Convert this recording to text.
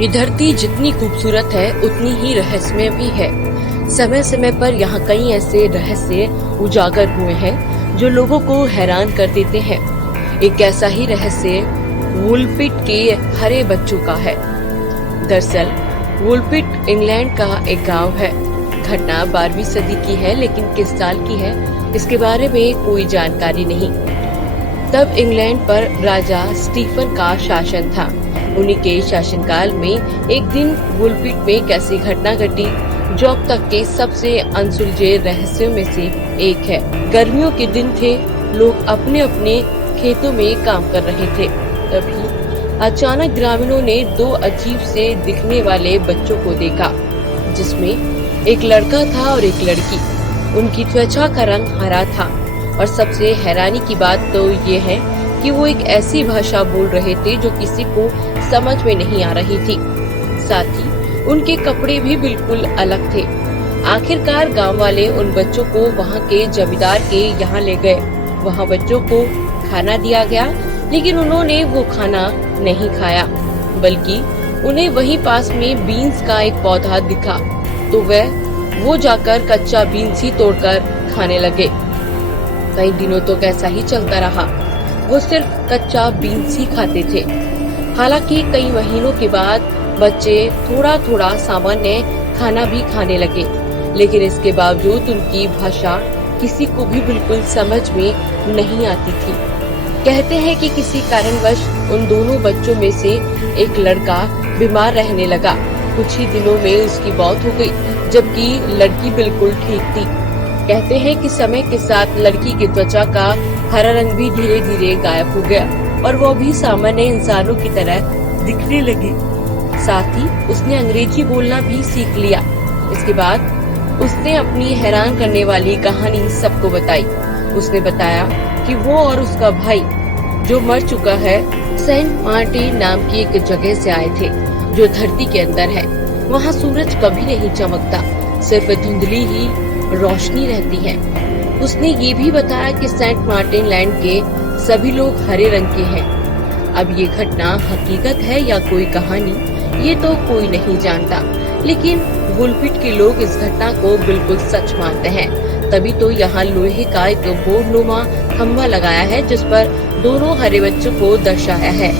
ये धरती जितनी खूबसूरत है उतनी ही रहस्यमय भी है। समय समय पर यहाँ कई ऐसे रहस्य उजागर हुए हैं जो लोगों को हैरान कर देते हैं। एक ऐसा ही रहस्य वुलपिट के हरे बच्चों का है। दरअसल वुलपिट इंग्लैंड का एक गांव है। घटना 12वीं सदी की है, लेकिन किस साल की है इसके बारे में कोई जानकारी नहीं। तब इंग्लैंड पर राजा स्टीफन का शासन था। उन्हीं के शासनकाल में एक दिन वुलपिट में एक ऐसी घटना घटी जो अब तक के सबसे अनसुलझे रहस्यों में से एक है। गर्मियों के दिन थे, लोग अपने अपने खेतों में काम कर रहे थे। तभी अचानक ग्रामीणों ने दो अजीब से दिखने वाले बच्चों को देखा, जिसमें एक लड़का था और एक लड़की। उनकी त्वचा का रंग हरा था और सबसे हैरानी की बात तो ये है कि वो एक ऐसी भाषा बोल रहे थे जो किसी को समझ में नहीं आ रही थी। साथ ही उनके कपड़े भी बिल्कुल अलग थे। आखिरकार गांव वाले उन बच्चों को वहां के जमींदार के यहाँ ले गए। वहां बच्चों को खाना दिया गया, लेकिन उन्होंने वो खाना नहीं खाया, बल्कि उन्हें वहीं पास में बीन्स का एक पौधा दिखा तो वो जाकर कच्चा बीन्स ही तोड़कर खाने लगे। कई दिनों तो ऐसा ही चलता रहा। वो सिर्फ कच्चा बीन्स ही खाते थे। हालांकि कई महीनों के बाद बच्चे थोड़ा थोड़ा सामान्य खाना भी खाने लगे, लेकिन इसके बावजूद उनकी भाषा किसी को भी बिल्कुल समझ में नहीं आती थी। कहते हैं कि किसी कारणवश उन दोनों बच्चों में से एक लड़का बीमार रहने लगा। कुछ ही दिनों में उसकी मौत हो गई, जबकि लड़की बिल्कुल ठीक थी। कहते हैं कि समय के साथ लड़की की त्वचा का हरा रंग भी धीरे धीरे गायब हो गया और वो भी सामान्य इंसानों की तरह दिखने लगी। साथ ही उसने अंग्रेजी बोलना भी सीख लिया। इसके बाद उसने अपनी हैरान करने वाली कहानी सबको बताई। उसने बताया कि वो और उसका भाई, जो मर चुका है, सेंट मार्टिन नाम की एक जगह से आए थे जो धरती के अंदर है। वहाँ सूरज कभी नहीं चमकता, सिर्फ धुंधली ही रोशनी रहती है। उसने ये भी बताया कि सेंट मार्टिन लैंड के सभी लोग हरे रंग के हैं। अब ये घटना हकीकत है या कोई कहानी, ये तो कोई नहीं जानता, लेकिन वुलपिट के लोग इस घटना को बिल्कुल सच मानते हैं। तभी तो यहाँ लोहे का एक बोर्डनुमा खंभा लगाया है जिस पर दोनों हरे बच्चों को दर्शाया है।